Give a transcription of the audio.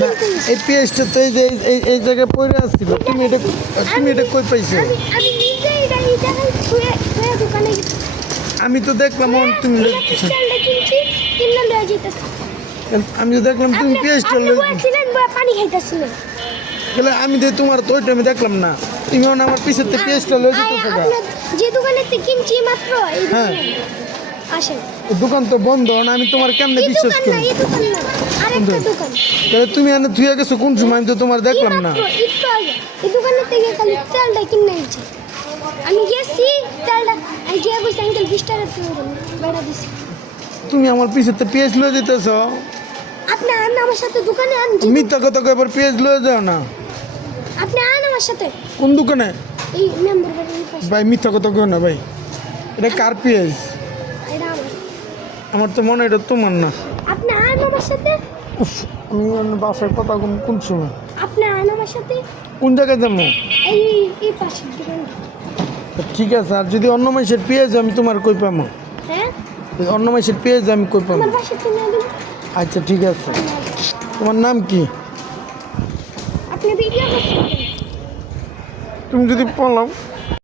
না, এই পেঁয়াজটা তো এই জায়গায় পড়ে আসছিল। তুমি এটা কই পাইছো? আমি নিজে এটা ছুঁয়ে দোকানে গেছি। আমি তো দেখলাম তুমি তেলটা কিনছি কিনলে লয়ে যেতেছি। আমি তো দেখলাম তুমি পেঁয়াজটা আপনি বলছিলেন পানি খাইতেছিলেন। গেলে আমি তো তোমার তো ওইটা আমি দেখলাম না। তুমি আমার পিছের থেকে পেঁয়াজটা লয়ে যেতেছো গা। যে দোকানে কিনছি মাত্র এই হ্যাঁ আসেন। দোকান তো বন্ধ না, আমি তোমার কেমনে বিশ্বাস করি? এই দোকান না আরেকটা দোকান। তাহলে তুমি এনে ধুয়ে গেছো কোন সময়? আমি তো তোমার দেখলাম না। একটু আগে এই দোকানের থেকে খালি তেলটা কিনে নিয়েছি। আমি গেছি তেলটা এই যে বসে আঙ্কেল 20 টাকা বেড়া দিছি। তুমি আমার পিছের থেকে পেঁয়াজ লয়ে যেতেছ। আপনি আন আমার সাথে দোকানে আন। মিথ্যা কথা কয়বার পেঁয়াজ লয়ে যাও না। আপনি আন আমার সাথে। কোন দোকানে? এই মেম্বার বাড়ির পাশে। ভাই মিথ্যা কথা কেউ না ভাই। এটা কার পেঁয়াজ? এটা আমার। আমার তো মনে হয় এটা তোমার না। আপনি আন আমার সাথে। উফ, আমি বাসার কথা কোন সময়? আপনি আন আমার সাথে। কোন জায়গায় যাবো? এই পাশের দোকানে। ঠিক আছে, আর যদি অন্য মাসের পেঁয়াজ আমি তোমার কই পাবো? হ্যাঁ অন্য মাসের পেঁয়াজ আমি কই পাবো? আমার বাসা থেকে দিন। আচ্ছা ঠিক আছে। তোমার নাম কি? আপনি ভিডিও করছেন। তুমি যদি বলো